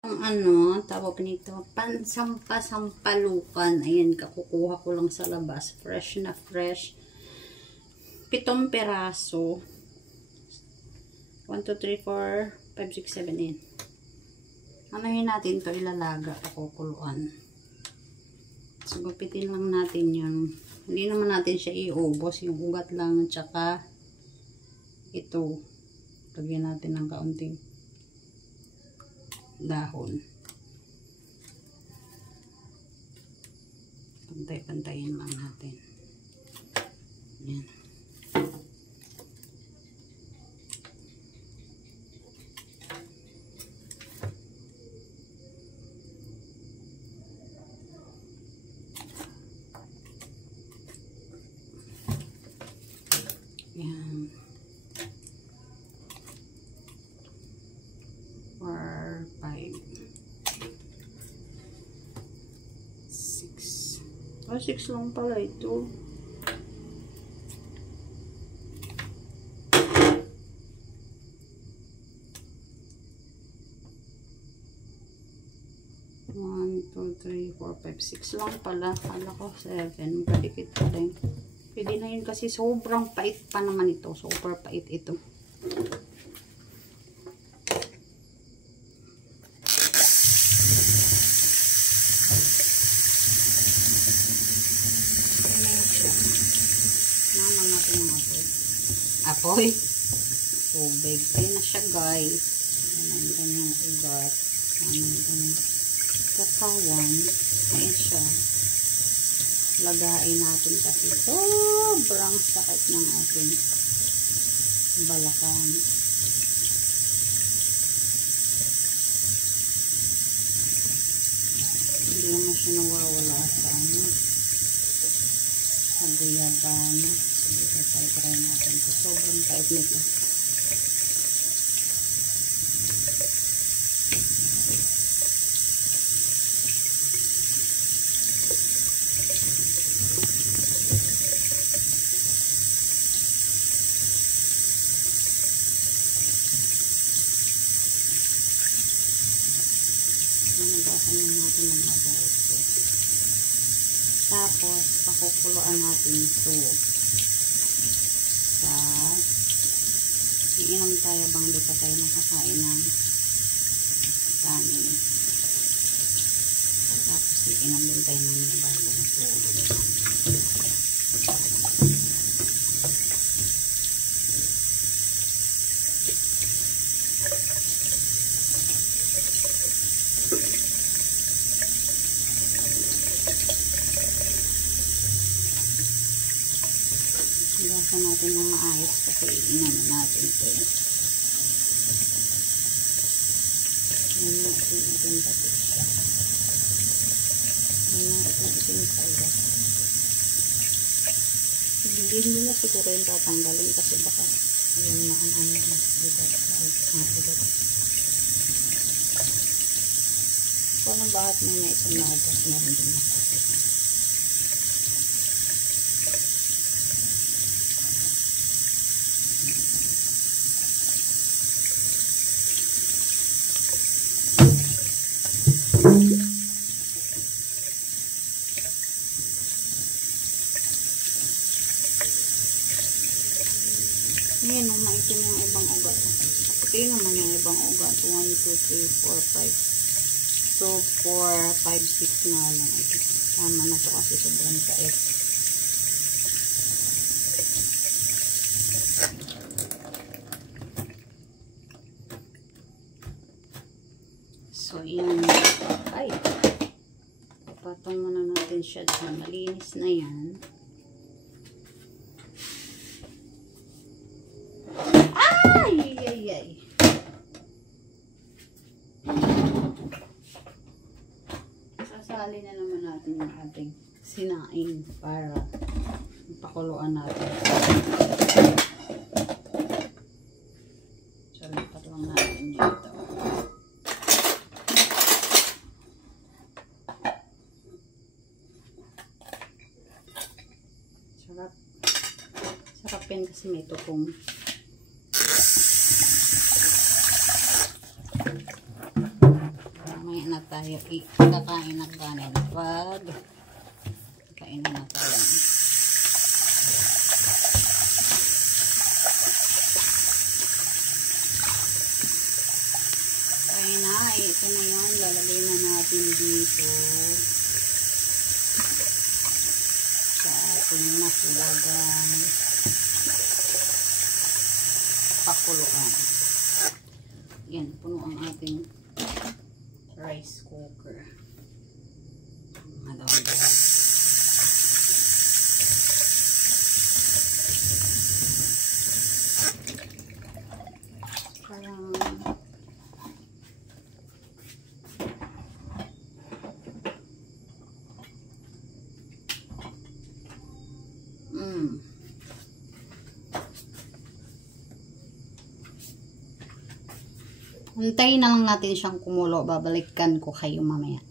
Ang tawag nito, pansampa-sampalukan. Ayan, kakukuha ko lang sa labas. Fresh na fresh. 7 peraso. 1, 2, 3, 4, 5, 6, 7, 8. Anuhin natin to, ilalaga o kukuluan. So, gupitin lang natin yung, hindi naman natin siya iubos. Yung ugat lang, tsaka ito. Lagyan natin ng kaunting dahon. Pantay-pantayin lang natin. Yan. Yan. 4, 5, 6. Oh, 6 lang pala ito. One, 2, 3, 4, 5, 6 lang pala. Kala ko 7. Kadikit pa rin. Pwede na yun kasi sobrang pait pa naman ito. Super pait ito. Naman natin yung apoy. Apoy. Tubig. Kaya na siya, guys. Ayan, kanyang ugat. Ayan, kanyang katawan. Ayan siya. Lagain natin kasi sobrang sakit ng ating balakang. Hindi naman siya nawawala sa sa guyabana. Sige, try natin ito. Sobrang pait nito. Nagasan lang natin ng mabuti. Tapos, pakukuluan natin ito sa iinom tayo bang di pa tayo nakakain ng kanin. Tapos, iinom din tayo ng bago matulog. Higasan natin ng maayos kasi inaman natin ito eh. Yan natin itin pati siya. Yan natin itin pala. Hindi na siguro yung tatanggalin kasi baka yun na ang ugat. Kung ano bakit may naisang na ugat na rin din ako. Ngayon, maitim yung ibang ugat. Puti naman yung ibang ugat. 1, 2, 3, 4, 5. So, 4, 5, 6 na lang. Ito. Tama na ito kasi sobrang pait. So, yan. Ay! Patong muna natin siya dyan. Malinis na yan. Ay! Sasali na naman natin yung ating sinaing para pakuluan natin. So, lipat lang natin dito. Sarap yan kasi may tukong. mamaya na tayo kakain ng kanin pag kain na tayo. Kain na, ito na yun, lalagay na natin dito sa ating masuwagang pakuluan. Yan, puno ang ating rice cooker. Adobo. Parang Hintayin na lang natin siyang kumulo. Babalikan ko kayo mamaya.